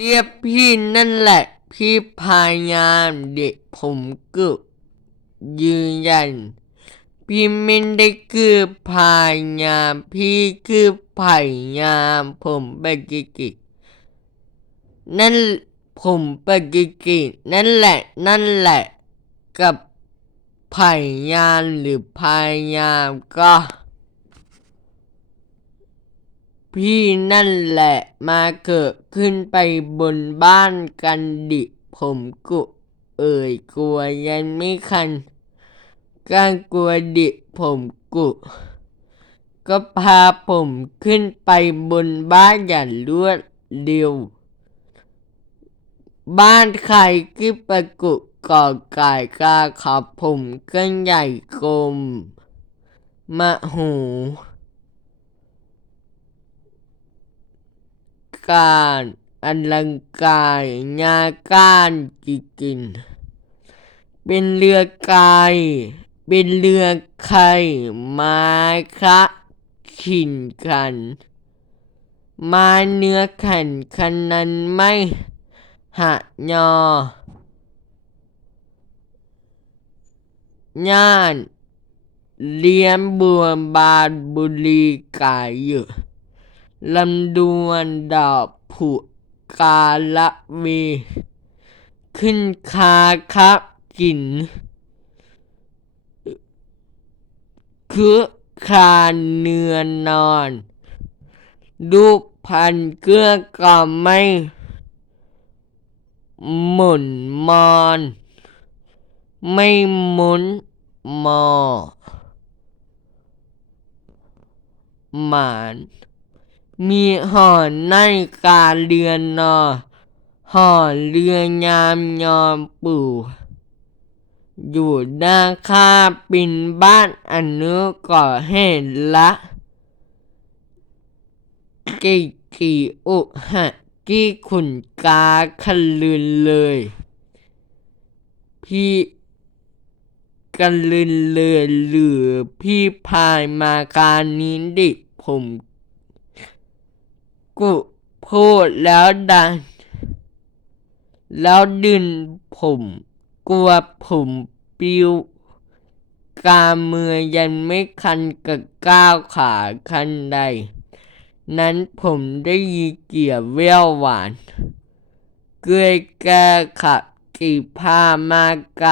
เรียกพี่นั่นแหละ พี่พายามเด็กผมก็ยืนยัน พี่ไม่ได้คือพายาม พี่คือพายามผมปกิกินั่นผมปกิกินั่นแหละ นั่นแหละ กับพายามหรือพายามก็ พี่นั่นแหละมาเกิดขึ้นไปบนบ้านกันดิผมกุเอ่ยกลัวยังไม่คันกล้ากลัวดิผมกุก็พาผมขึ้นไปบนบ้านอย่างรวดเร็ว บ้านใครที่ประกุก่อไก่กาขับผมก็ใหญ่กลมมะหู การอลังการงาก้านกิกิน เป็นเรือไกายเป็นเรือไข่ไม้คะขินกัน มาเนื้อแข่นคันนั้นไม่หะยอย่านเลี้ยมบัวบานบุรีกายอยู่ ลำดวนดอกผุกาละเวขึ้นคาคับกิ่นคือคานเนือนนอนลูพันเกื้อก็ไม่ หมุนมอน ไม่หมุนมอหมาน มีหอนในการเรือนนอห่อเรือยามยอมปู่อยู่หน้าค่าปินบ้านอนุก่อเหตุละกิกิอุหะกิขุนกาคลืนเลย พี่กันลืนเลยหรือพี่พายมาการนี้ดิผม กุพูดแล้วดัน แล้วดึงผม กลัวผมปิวกามือยังไม่คันกับก้าวขาคันใด นั้นผมได้ยีเกี่ยวแววหวาน เกยแกขับกี่พามาไกล